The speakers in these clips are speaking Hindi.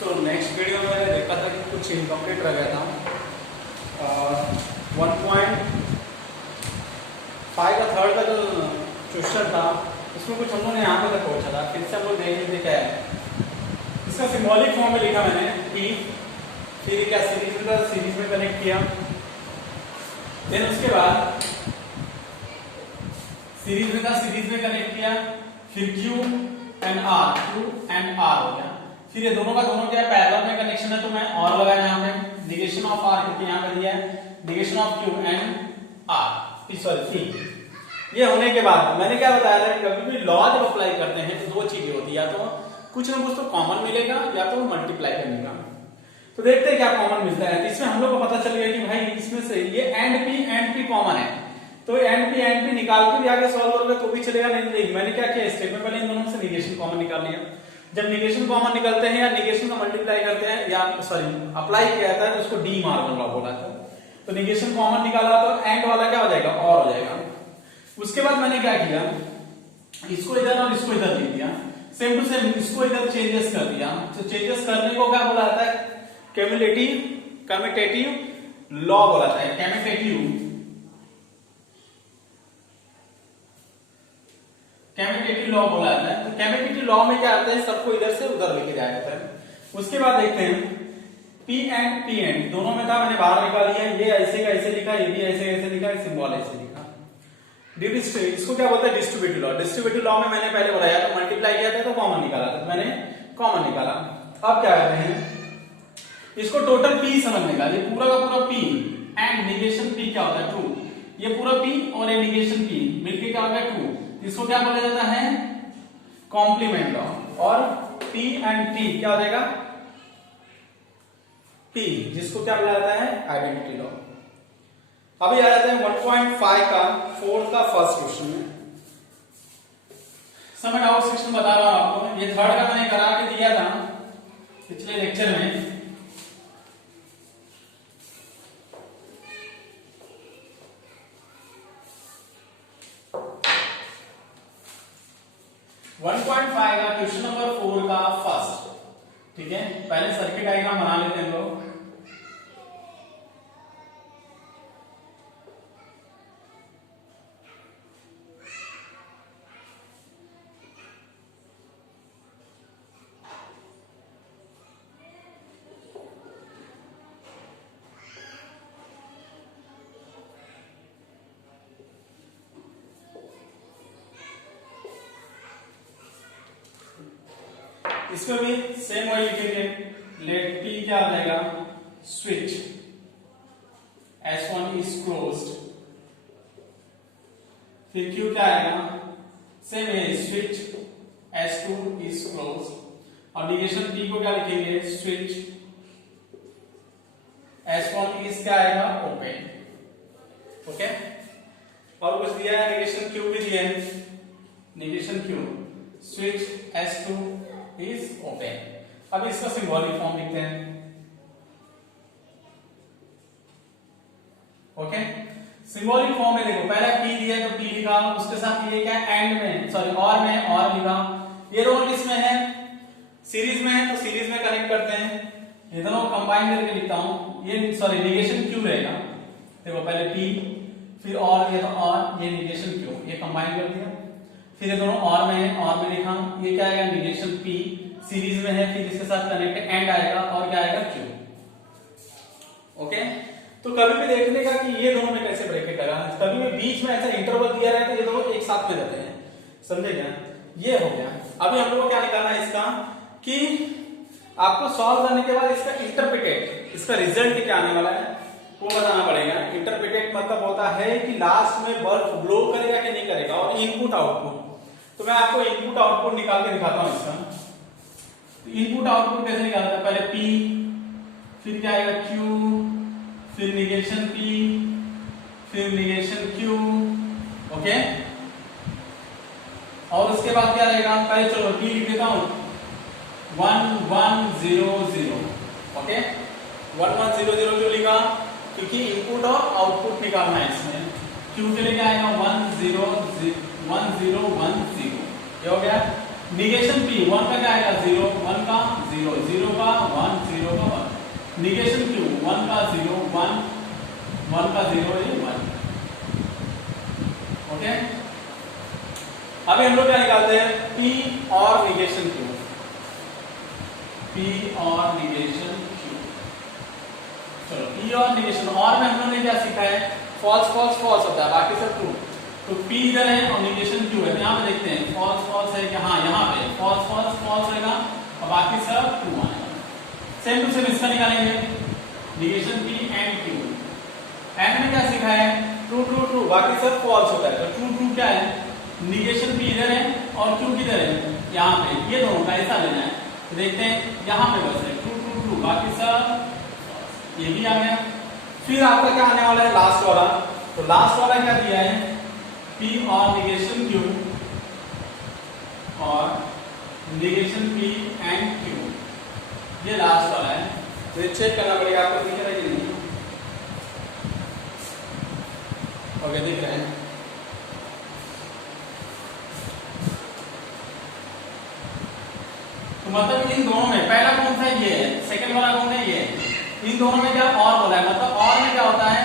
सो नेक्स्ट वीडियो में मैंने देखा था कि कुछ इनकम्प्लीट रह गया था। 1.5 का थर्ड का जो क्वेश्चन था उसमें कुछ हम लोग ने यहाँ तक पहुँचा था। फिर से हम लोग देख लीजिए क्या है इसका सिंबॉलिक फॉर्म में लिखा मैंने पी, फिर क्या सीरीज में कनेक्ट किया, देन उसके बाद सीरीज में कनेक्ट किया, फिर Q एंड R हो गया। फिर ये दोनों का दोनों क्या पैरेलल में कनेक्शन है तो मैं और लगाया यहाँ पे निगेशन ऑफ R क्योंकि यहाँ पे दिया है negation of Q and R sorry ये होने के बाद मैंने क्या बताया था कि कभी भी लॉ जब अप्लाई करते हैं तो दो चीजें होती है, या तो कुछ ना कुछ तो कॉमन मिलेगा या तो मल्टीप्लाई करने का। तो देखते हैं क्या कॉमन मिलता है। तो इसमें हम लोग को पता चल गया कि भाई इसमें से ये एंड पी कॉमन है, तो एंड पी निकाल के भी आगे सॉल्व करोगे तो भी चलेगा। नहीं मैंने क्या किया स्टेप में पहले इन दोनों से निगेशन कॉमन निकाल लिया। जब निगेशन कॉमन निकलते हैं या निगेशन का मल्टीप्लाई करते हैं या सॉरी अप्लाई किया जाता है तो उसको डी मार्गन लॉ बोला जाता है। तो निगेशन कॉमन निकाला तो एंड वाला क्या हो जाएगा और हो जाएगा। उसके बाद मैंने क्या किया इसको इधर और इसको इधर लिख दिया, सेम टू सेम इसको इधर चेंजेस कर दिया। तो चेंजेस करने को क्या बोला जाता है कम्यूटेटिव लॉ बोला जाता है। कम्यूटेटिव लॉ बोला जाता है। तो कम्यूटेटिव लॉ में क्या आता है सबको इधर से उधर लेके जाया जाता है। उसके बाद देखते हैं पी एंड दोनों में था मैंने बाहर निकाल लिया, ये ऐसे का ऐसे लिखा, ये भी ऐसे कैसे लिखा, सिंबल ऐसे लिखा। इसको क्या बोलते हैं डिस्ट्रीब्यूटिव लॉ। डिस्ट्रीब्यूटिव लॉ में मैंने पहले बताया तो मल्टीप्लाई किया था तो कॉमन निकाला था, तो मैंने कॉमन निकाला। अब क्या करते हैं इसको टोटल पी समझने का, ये पूरा का पूरा पी एंड निगेशन पी क्या होता है ट्रू, ये पूरा पी और ये निगेशन पी मिलके क्या होगा ट्रू। इसको क्या बोला जाता है कॉम्प्लीमेंट लॉ। और पी एंड टी क्या हो जाएगा पी, जिसको क्या बोला जाता है आइडेंटिटी लॉ। अभी आ जाते हैं 1.5 का फोर्थ का फर्स्ट क्वेश्चन में। सब मैं डाउट सेक्शन बता रहा हूं आपको। ये थर्ड का मैंने करा के दिया था पिछले लेक्चर में। 1.5 का क्वेश्चन नंबर 4 का फर्स्ट, ठीक है। पहले सर्किट डायग्राम बना लेते हैं हम लोग। इसमें भी सेम वही लिखेंगे, लेट पी क्या आ जाएगा स्विच S1 इज क्लोज्ड, फिर Q क्या आएगा सेम है स्विच S2 इज क्लोज्ड, और निगेशन P को क्या लिखेंगे स्विच S1 इज क्या आएगा ओपन। ओके, और कुछ दिया है निगेशन Q भी दिया है, negation Q switch S2 is open। अब इसका सिंबॉलिक फॉर्म लिखते हैं। ओके, सिंबॉलिक फॉर्म में देखो पहला P दिया तो P लिखा, उसके साथ ये क्या एंड में सॉरी और में और लिखा। ये दोनों किसमें है सीरीज में है तो सीरीज में कनेक्ट करते हैं। ये दोनों कंबाइन करके लिखता हूं, ये सॉरी निगेशन Q रहेगा। देखो पहले P फिर और ये तो और ये निगेशन Q, ये कंबाइन कर दिया। फिर ये दोनों और में लिखा, ये क्या आएगा निगेशन P सीरीज में है, फिर इसके साथ कनेक्ट एंड आएगा और क्या आएगा Q। ओके, तो कभी भी देखने का कि ये दोनों में कैसे ब्रैकेट लगा, कभी भी बीच में ऐसा इंटरवल दिया रहे तो ये दोनों एक साथ में रहते हैं, समझे क्या। ये हो गया। अभी हम लोग को क्या निकालना है इसका कि आपको सॉल्व करने के बाद इसका इंटरप्रिटेट, इसका रिजल्ट क्या आने वाला है वो बताना पड़ेगा। इंटरप्रिटेट मतलब होता है कि लास्ट में बल्ब ग्लो करेगा कि नहीं करेगा, और इनपुट आउटपुट। तो मैं आपको इनपुट आउटपुट निकाल के दिखाता हूं इसका। तो इनपुट आउटपुट कैसे निकालते हैं, पहले P फिर क्या आएगा Q फिर निगेशन P फिर निगेशन Q। ओके, और उसके बाद क्या रहेगा, पहले चलो P लिख देता हूं 1100। ओके, 1100 क्यों लिखा, क्योंकि इनपुट और आउटपुट निकालना है इसमें। Q के लिए क्या आएगा 1010, ये हो गया। निगेशन पी, 1 का क्या आएगा 0, 1 का 0, 0 का 1, 0 का 1। निगेशन क्यू, 1 का 0, 1, 1 का 0 ये 1। ओके, अभी हम लोग क्या निकालते हैं, पी और निगेशन क्यू, पी और निगेशन क्यू। चलो पी और निगेशन, और में हम लोगों ने क्या सीखा है, फॉल्स फॉल्स फॉल्स होता है, बाकी सब ट्रू। तो पी इधर है और निगेशन क्यू है, तो यहाँ पे देखते हैं फॉल्स फॉल्स है कि हाँ यहाँ पे फॉल्स फॉल्स फॉल्स रहेगा और बाकी सब ट्रू आएगा। सेम टू सेम इसका निकालेंगे, negation P and Q. And में क्या सीखा है, ट्रू ट्रू ट्रू, बाकी सब फॉल्स होता है। तो ट्रू ट्रू क्या है, निगेशन पी इधर है और क्यू किधर है, यहाँ पे, ये दोनों का ऐसा लेना है। तो देखते हैं यहाँ पे बस है ट्रू ट्रू ट्रू, बाकी सब ये भी आ गया। फिर आपका क्या आने वाला है, लास्ट वाला। तो लास्ट वाला क्या दिया है, P और निगेशन Q और निगेशन P एंड Q, ये लास्ट वाला है। तो ये चेक करना पड़ेगा आपको, दिख रहा है कि नहीं। ओके, दिख रहे हैं। तो मतलब इन दोनों में पहला कौन सा है, ये है, सेकंड वाला कौन है, ये है। इन दोनों में क्या और बोला है, मतलब और में क्या होता है,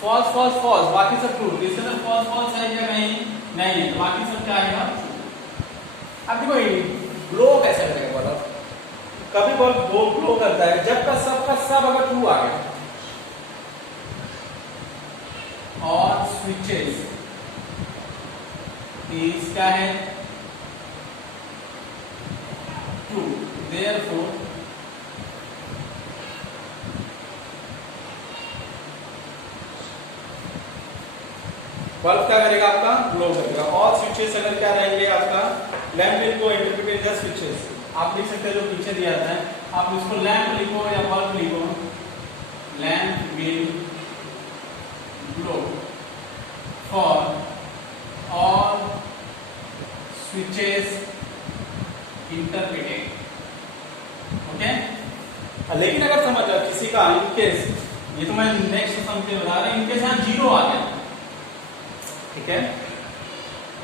फॉल्स फॉल्स फॉल्स, बाकी सब ट्रू। इसके अंदर फॉल्स फॉल्स है क्या, नहीं है, तो बाकी सब क्या आएगा, ट्रू। अब देखो ग्लो कैसे करेगा बोलो, कभी बल्ब ग्लो करता है जब का सब अगर ट्रू आ गया। और स्विचेस इज क्या है, ट्रू, देयरफॉर बल्ब क्या करेगा आपका, ग्लो करेगा। और स्विचेस अगर क्या रहेंगे आपका, lamp will go interpreted as switches. आप लिख सकते हैं जो पीछे दिया था, आप इसको लैंप लिखो या बल्ब लिखो, lamp will glow for all switches interpreted. Okay, लेकिन अगर समझ लो किसी का इनकेस, ये तो मैं नेक्स्ट सम के बता रहा हूं, इनकेस यहाँ 0 आ गया, ठीक है,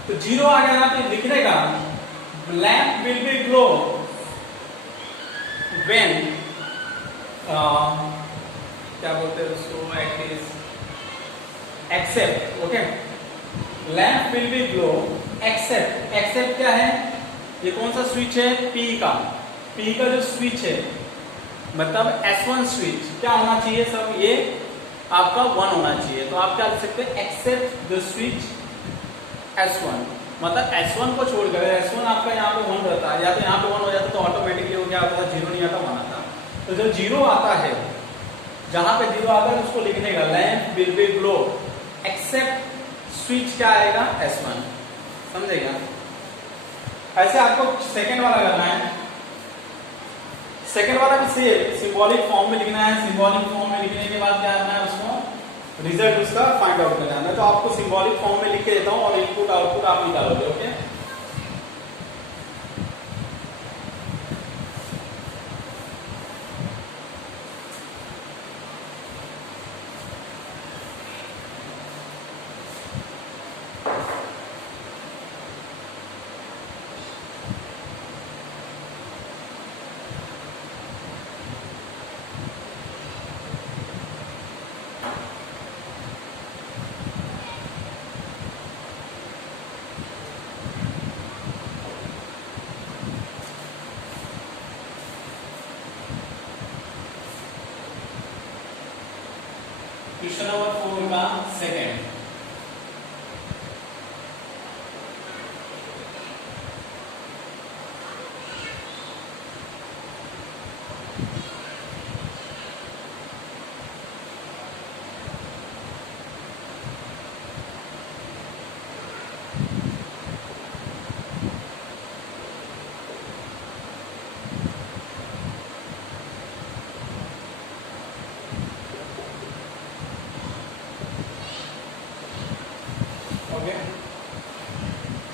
तो 0 आ गया ना, तो लिखने का lamp will be glow when, क्या बोलते हैं उसको, except. Okay, lamp will be glow except, except क्या है, ये कौन सा स्विच है, P का, P का जो स्विच है, मतलब S1 स्विच क्या होना चाहिए सब, ये आपका 1 होना चाहिए। तो आप क्या लिख सकते हैं, एक्सेप्ट द स्विच S1, मतलब S1 को छोड़कर, S1 आपका यहाँ पे 1 रहता है, या तो यहाँ पे 1 हो जाता तो ऑटोमेटिकली हो गया आता, 0 नहीं आता 1 आता। तो जब 0 आता है, जहां पे 0 आता है उसको लिखने का lamp will be glow except switch क्या आएगा, S1। समझेगा, ऐसे आपको सेकेंड वाला करना है। सेकेंड वाला भी सिंबॉलिक फॉर्म में लिखना है। सिंबॉलिक फॉर्म में लिखने के बाद क्या करना है, उसको रिजल्ट उसका फाइंड आउट करना है। तो आपको सिंबॉलिक फॉर्म में लिख के देता हूं और इनपुट आउटपुट आप निकालोगे। ओके, क्वेश्चन नंबर 4 का सेकेंड,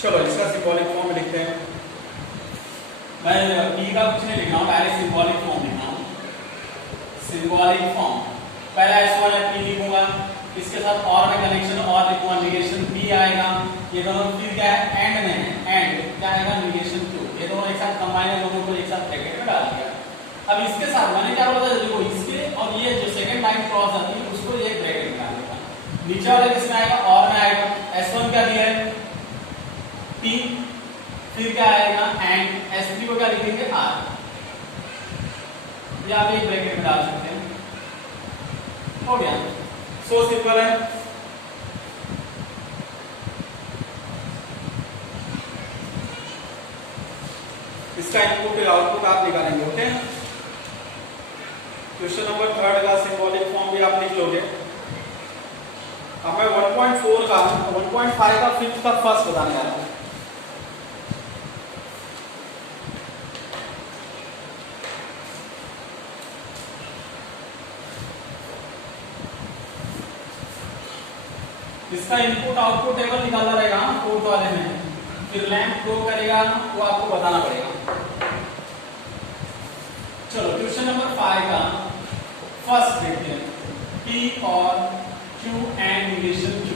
चलो इसका सिंबॉलिक फॉर्म लिखते हैं। मैं P का कुछ नहीं लिख रहा हूँ, डायरेक्ट सिंबॉलिक फॉर्म लिख रहा हूँ। सिंबॉलिक फॉर्म, पहला S1 है, P लिखूंगा, इसके साथ और में कनेक्शन और लिखूंगा, निगेशन P आएगा। ये दोनों फिर क्या है, एंड में है, एंड क्या आएगा, निगेशन Q मैंने दोनों को एक साथ ब्रैकेट में डाल दिया। अब इसके साथ मैंने क्या बोला था, देखो इसके और ये जो सेकंड लाइन क्रॉस आती है उसको एक ब्रैकेट में डाल देगा। नीचे वाला किसमें आएगा, और में आएगा। S1 क्या दिया है P, फिर क्या आएगा एंड S3 को क्या लिखेंगे R। ये आप एक ब्रैकेट में डाल सकते हैं, हो गया। सो सिंपल है। इसका इनपुट और आउटपुट आप निकालेंगे। ओके, क्वेश्चन नंबर 3 का सिंबॉलिक फॉर्म भी आप लिख लोगे। अब मैं 1.4 का 1.5 का फिफ्थ का फर्स्ट बताने जा रहा हूं। इसका इनपुट आउटपुट टेबल निकालना रहेगा फोर्थ वाले में, फिर लैंप ग्रो करेगा वो आपको बताना पड़ेगा। चलो क्वेश्चन नंबर 5 का फर्स्ट देखते हैं, P और Q and relation Q।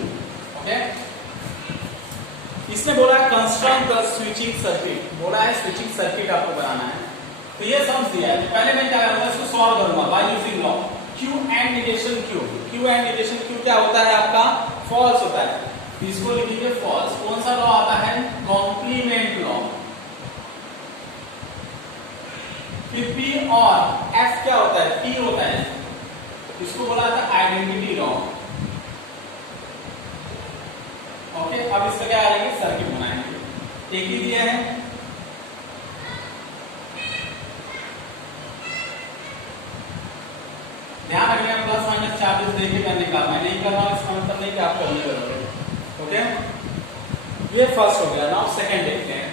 Okay, इसने बोला है कंस्ट्रक्ट द स्विचिंग सर्किट, बोला है स्विचिंग सर्किट आपको बनाना है। तो ये समझ दिया है, तो पहले मैं क्या करूंगा, इसको सॉल्व करूंगा by using law. Q and negation Q, Q and negation Q क्या होता है आपका, फॉल्स होता है, इसको लिखेंगे फॉल्स। कौन सा लॉ आता है, कॉम्प्लीमेंट लॉ। फिर P और F क्या होता है, P होता है, इसको बोला था आइडेंटिटी लॉ। ओके, अब इसका क्या आएंगे, सर्किट बनाएंगे। एक ही दिया है, ध्यान रखना प्लस माइनस चार्जेस देके करने का, मैं नहीं कर रहा हूं इसका मतलब नहीं कि आप करने करोगे। ओके, ये फर्स्ट हो गया। नाउ सेकंड देखते हैं।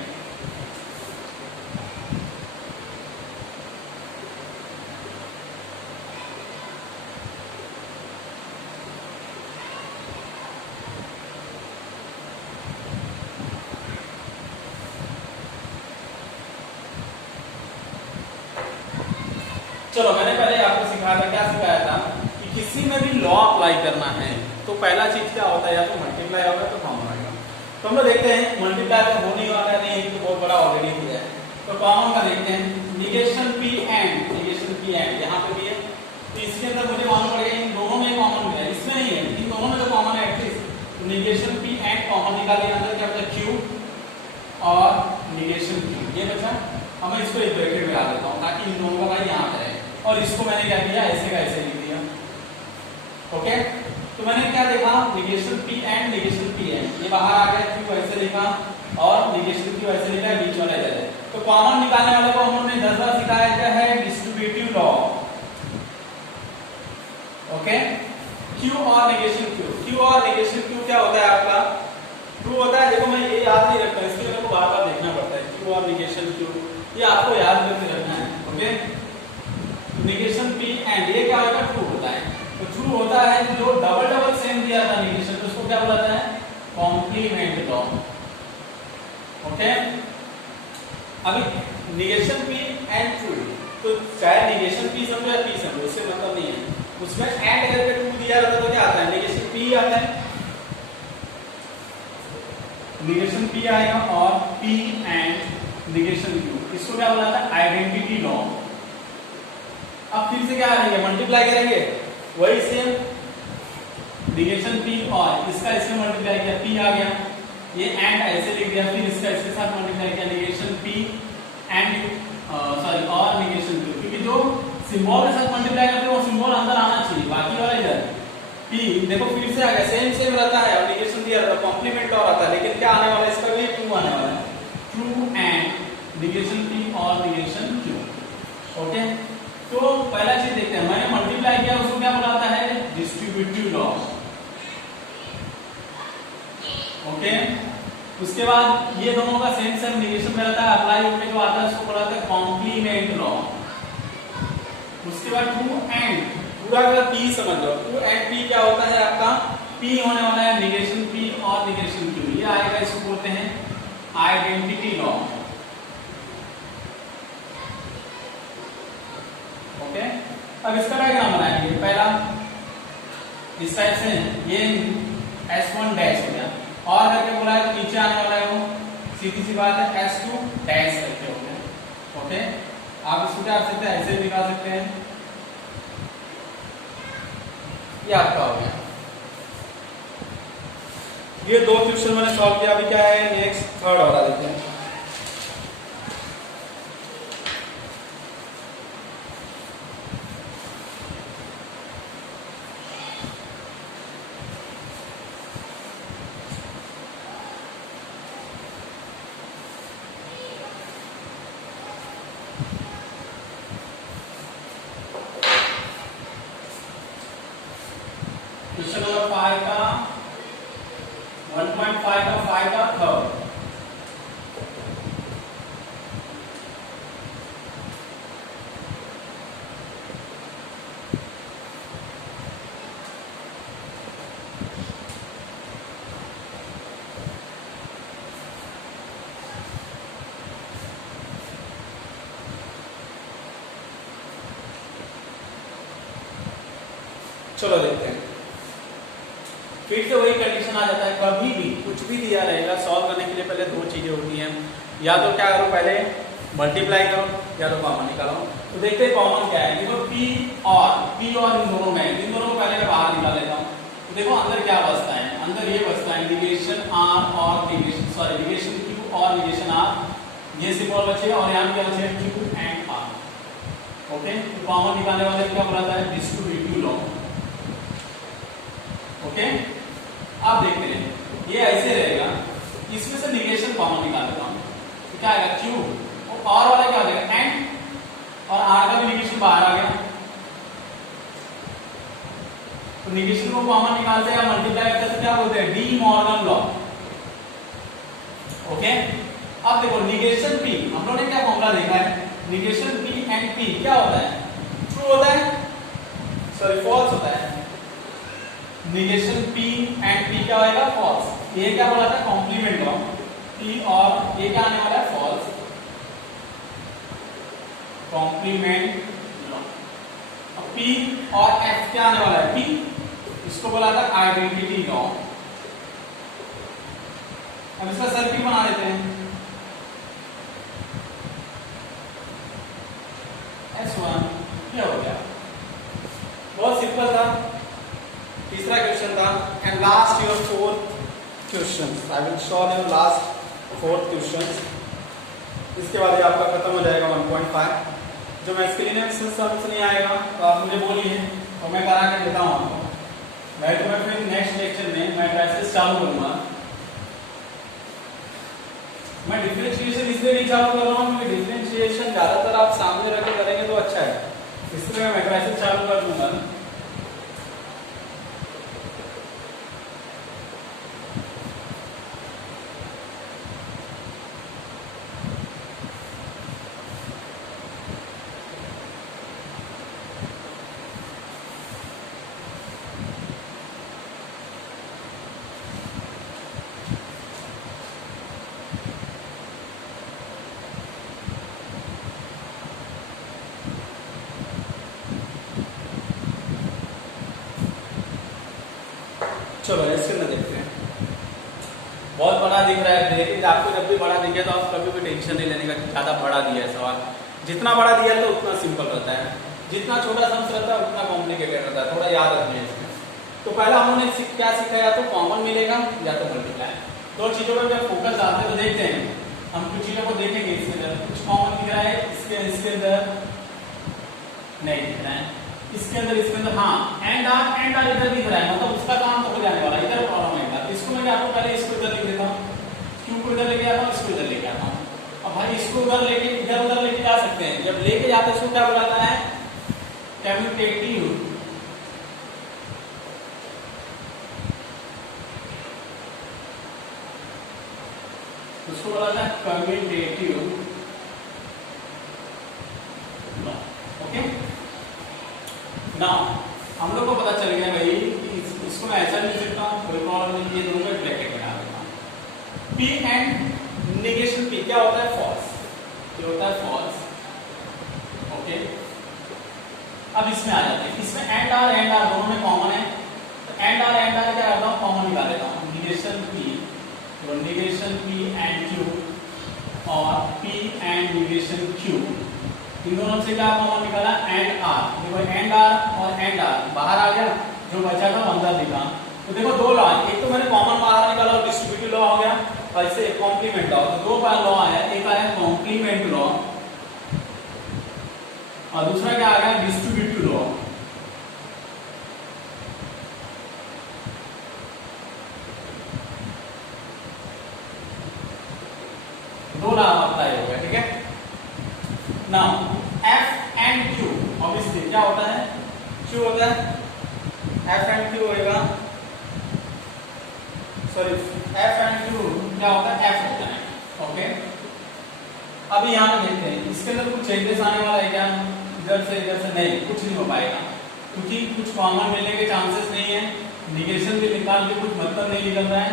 चलो मैंने पहले आपको सिखाया था, क्या सिखाया था कि किसी में भी लॉ अप्लाई करना है तो पहला चीज क्या होता है, या तो मल्टीप्लाई होगा तो कॉमन आएगा। तो हम लोग देखते हैं मल्टीप्लाई तो होने वाला नहीं, तो बहुत बड़ा ऑलरेडी हो गया है। तो कॉमन का देखते हैं, negation P and negation P and यहाँ पे भी है, तो इसके अंदर मुझे मालूम पड़ेगा इन दोनों में कॉमन है, इसमें नहीं है, इन दोनों में तो कॉमन है at least. Negation P and common निकालिए, अंदर क्या बचा Q और निगेशन Q, ये बचा। अब मैं इसको एक ब्रैकेट में डाल देता हूँ ताकि इन दोनों का भाई यहाँ पे रहे, और इसको मैंने क्या किया, ऐसे का ऐसे लिख दिया। ओके, तो मैंने क्या देखा, negation P and negation P and, ये बाहर आ गया, Q ऐसे लिखा और निगेशन Q ऐसे लिखा, बीच वाला इधर है। तो कॉमन निकालने वाले को हमने 10 बार सिखाया क्या है, डिस्ट्रीब्यूटिव लॉ। ओके, Q और निगेशन Q, Q और निगेशन Q क्या होता है आपका, ट्रू होता है। देखो मैं ये याद नहीं रखता, इसके लिए बार बार देखना पड़ता है। Q और निगेशन Q ये आपको याद करके रखना है। ओके, निगेशन P एंड ये क्या होगा, ट्रू होता है। तो ट्रू होता है जो डबल डबल सेम दिया था निगेशन, तो उसको क्या बोलता है, कॉम्प्लीमेंट लॉ। ओके, अभी निगेशन P एंड ट्रू, तो चाहे निगेशन P समझो या P समझो, उससे मतलब नहीं है। उसमें एंड करके ट्रू दिया रहता तो क्या आता है, निगेशन P आता है, निगेशन P आएगा और P एंड निगेशन Q, इसको क्या बोला था, आइडेंटिटी लॉ। अब फिर से क्या करेंगे, मल्टीप्लाई करेंगे, वही सेम निगेशन P और इसका इसमें मल्टीप्लाई किया, P आ गया, ये एंड ऐसे लिख दिया, फिर इसका इसके साथ मल्टीप्लाई किया, निगेशन P एंड सॉरी और निगेशन Q, क्योंकि जो सिंबल के साथ मल्टीप्लाई करते हैं वो सिंबल अंदर आना चाहिए, बाकी वाला इधर P देखो फिर से आ गया, सेम सेम रहता है। और निगेशन दिया रहता है, कॉम्प्लीमेंट लॉ रहता है, लेकिन क्या आने वाला है, इसका भी ट्रू आने वाला है, ट्रू एंड निगेशन P और निगेशन Q। ओके, तो पहला चीज देखते हैं, मैंने मल्टीप्लाई किया, उसको क्या बुलाता है, डिस्ट्रीब्यूटिव लॉ। ओके, उसके बाद ये दोनों का सेम सेम निगेशन में रहता है, अप्लाई होने जो आता है उसको बुलाते हैं कॉम्प्लीमेंट लॉ। उसके बाद ट्रू एंड, पूरा का P समझ लो, ट्रू एंड P क्या होता है आपका, P होने वाला है निगेशन P और निगेशन Q, ये आएगा, इसको बोलते हैं आइडेंटिटी लॉ। ओके, अब इसका डायग्राम बनाएंगे। पहला इस टाइप से, ये S1 डैश हो गया, और करके बोला है तो नीचे आने वाला है वो, सीधी सी बात है S2 डैश करके हो गया। ओके, आप इसको क्या कर सकते हैं, ऐसे भी निकाल सकते हैं। ये आपका हो गया। ये दो क्वेश्चन मैंने सॉल्व किया। अभी क्या है, नेक्स्ट थर्ड वाला देखते हैं। क्वेश्चन नंबर 5 का 1.5 का 5 का थर्ड। चलो देखते हैं। फिर से वही कंडीशन आ जाता है, कभी भी कुछ भी दिया रहेगा सॉल्व करने के लिए पहले दो चीजें होती हैं, या तो क्या करो, पहले मल्टीप्लाई करो या तो कॉमन निकालो। तो देखते हैं कॉमन क्या है। देखो P और इन दोनों में, इन दोनों को पहले मैं बाहर निकाल लेता हूँ। तो देखो अंदर क्या बचता है, अंदर ये बचता है निगेशन R और निगेशन Q और निगेशन R, ये सिंबल बचे और यहाँ क्या बचे Q एंड R। ओके, तो कॉमन निकालने वाले क्या बुलाता है, डिस्ट्रीब्यूटिव लॉ। ओके, आप देखते हैं ये ऐसे रहेगा, इसमें से निगेशन कॉमन निकाल लेता हूं। तो क्या आएगा, Q और वाला क्या हो जाएगा एंड, और R का भी निगेशन बाहर आ गया। तो निगेशन को कॉमन निकालते हैं या मल्टीप्लाई करते हैं, क्या बोलते हैं, डी मॉर्गन लॉ। ओके, अब देखो निगेशन P, हम लोगों ने क्या फॉर्मूला देखा है, निगेशन P एंड P क्या होता है, ट्रू होता है, सॉरी फॉल्स होता है। निगेशन P एंड P क्या होगा, फॉल्स। ये क्या बोला था, कॉम्प्लीमेंट लॉ। P और ये क्या आने वाला है, फॉल्स, कॉम्प्लीमेंट लॉ। अब P और F क्या आने वाला है, P, इसको बोला था आइडेंटिटी लॉ। अब इसका सर्किट बना लेते हैं। S1 क्या हो गया, बहुत सिंपल था। तीसरा क्वेश्चन था, and last your fourth question. I will show your last fourth question. इसके बाद ये आपका खत्म हो जाएगा 1.5। जो मैं स्क्रीन में समझ नहीं आएगा तो आप मुझे बोलिए, तो मैं करा के देता हूँ आपको। मैं तुम्हें फिर नेक्स्ट लेक्चर में मैं क्लासेस चालू करूंगा। मैं डिफरेंशिएशन इसलिए नहीं चालू कर रहा हूँ क्योंकि डिफरेंशिएशन ज्यादातर आप सामने रख के करेंगे तो अच्छा है, इसलिए मैं क्लासेस चालू कर दूंगा। चलो इसके अंदर देखते हैं। बहुत बड़ा दिख रहा है, लेकिन आपको जब भी बड़ा दिखे तो आप कभी भी टेंशन नहीं लेने का, ज्यादा बड़ा दिया है सवाल। जितना बड़ा दिया है तो उतना सिंपल रहता है, जितना छोटा सम्स रहता है उतना कॉम्प्लिकेटेड रहता है, थोड़ा याद रखना इसमें। तो पहला हमने क्या सीखा, या तो कॉमन मिलेगा या तो मल्टीप्लाई। दो चीजों पर जब फोकस डालते हैं तो देखते हैं हम कुछ चीजों को देखेंगे। इसके अंदर कुछ कॉमन दिख रहा है, इसके अंदर नहीं दिख रहा है, इसके अंदर हाँ एंड आर इधर दिख रहा है, मतलब उसका काम तो हो जाने वाला, इधर प्रॉब्लम आएगा। तो इसको मैं आपको पहले इसको इधर लिख देता हूँ, क्यू को इधर लेके आता हूँ, इसको इधर लेके आता हूँ। अब भाई इसको इधर उधर लेके जा सकते हैं, जब लेके जाते हैं इसको क्या बुलाता है, कम्यूटेटिव। उसको बुलाता है कम्यूटेटिव। ओके, नाउ हम लोग को पता चल गया भाई कि इसको मैं ऐसा लिख सकता हूँ, कोई प्रॉब्लम नहीं, ये दोनों में ब्रैकेट बना देता हूँ। P एंड निगेशन P क्या होता है, फॉल्स, ये होता है फॉल्स। ओके, अब इसमें आ जाते हैं, इसमें एंड आर दोनों में कॉमन है, तो एंड आर क्या करता हूँ, कॉमन निकाल लेता हूँ। निगेशन P, तो निगेशन P एंड Q और P एंड निगेशन Q, इन दोनों से क्या कॉमन निकाला, एंड आर। देखो एंड आर और एंड आर बाहर आ गया, जो बचा था अंदर लिखा। तो देखो दो लॉ, एक तो मैंने कॉमन बाहर निकाला और डिस्ट्रीब्यूटिव लॉ हो गया, और इससे कॉम्प्लीमेंट लॉ। तो दो लॉ आया, एक आया कॉम्प्लीमेंट लॉ और दूसरा क्या आ गया, डिस्ट्रीब्यूटिव लॉ। दो लॉ अप्लाई हो गया, ठीक है। Now F and Q obviously क्या होता है, Q होता है, F एंड Q होएगा, सॉरी F एंड Q क्या होता है, F होता है, ओके। अभी यहाँ पे देखते हैं इसके अंदर कुछ चेंजेस आने वाला है क्या, इधर से नहीं, कुछ नहीं हो पाएगा, क्योंकि कुछ कॉमन मिलने के चांसेस नहीं है, निगेशन भी निकाल के कुछ मतलब नहीं निकल रहा है,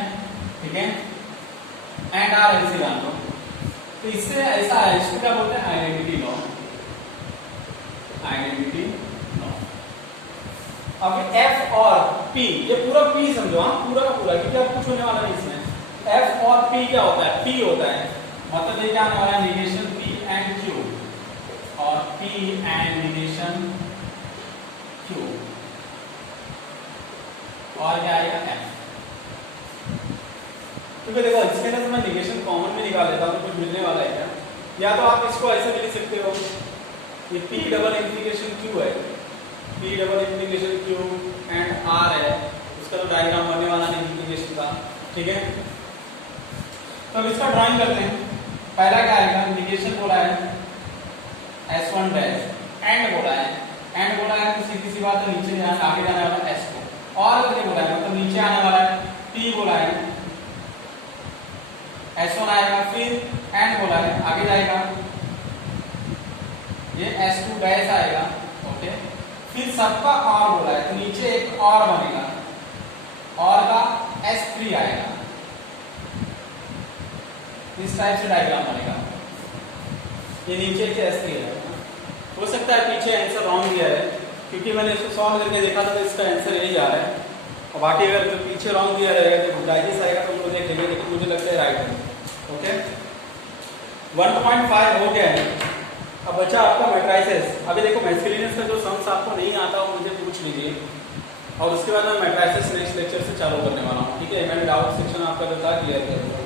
ठीक है। एंड आर ऐसे जान लो, तो इससे ऐसा है, इसको क्या बोलते हैं, आइडेंटिटी लॉ, आइडेंटिटी लॉ। अब F और P, ये पूरा P समझो, हाँ पूरा का पूरा, क्योंकि अब कुछ होने वाला नहीं इसमें। F और P क्या होता है, P होता है, मतलब ये क्या आने वाला है, निगेशन P एंड Q, और P एंड निगेशन Q, और क्या आएगा F। क्योंकि देखो इसके अंदर मैं निगेशन कॉमन में निकाल लेता हूँ, कुछ मिलने वाला है क्या, या तो आप इसको ऐसे भी लिख सकते हो, ये P डबल इंटीग्रेशन Q है, P double integration Q and R है, उसका तो डायग्राम बनने वाला नहीं इंटीग्रेशन का, ठीक है। तो अब इसका ड्राइंग करते हैं। पहला क्या आएगा, निगेशन बोला है S1 डैश, एंड बोला है, एंड बोला है तो सीधी सी बात है, नीचे जाना, आगे जाने वाला है S को, और करके बोला है मतलब नीचे आने वाला है, P बोला है, S1 आएगा, फिर एंड बोला है, आगे जाएगा, ये S2 डैश आएगा, ओके। फिर सबका और बोला है, तो नीचे एक और बनेगा, और का S3 आएगा, इस टाइप से डायग्राम बनेगा, ये नीचे के S3 है। हो सकता है पीछे आंसर रॉन्ग दिया है, क्योंकि मैंने इसको सॉल्व करके देखा था, तो इसका आंसर यही आ रहा है, और बाकी अगर जो पीछे रॉन्ग दिया रहेगा तो डाइजेस्ट आएगा, तो वो देख लेंगे, लेकिन मुझे लगता है राइट है, ओके। 1.5 हो गया है। अब बचा आपका मैट्राइसेस। अभी देखो मैस्कुलिनियस का जो सम्स आपको नहीं आता वो मुझे पूछ लीजिए, और उसके बाद मैं मैट्राइसेस नेक्स्ट लेक्चर से चालू करने वाला हूँ, ठीक है। मैंने डाउट सेक्शन आपका जो था क्लियर कर दूंगा।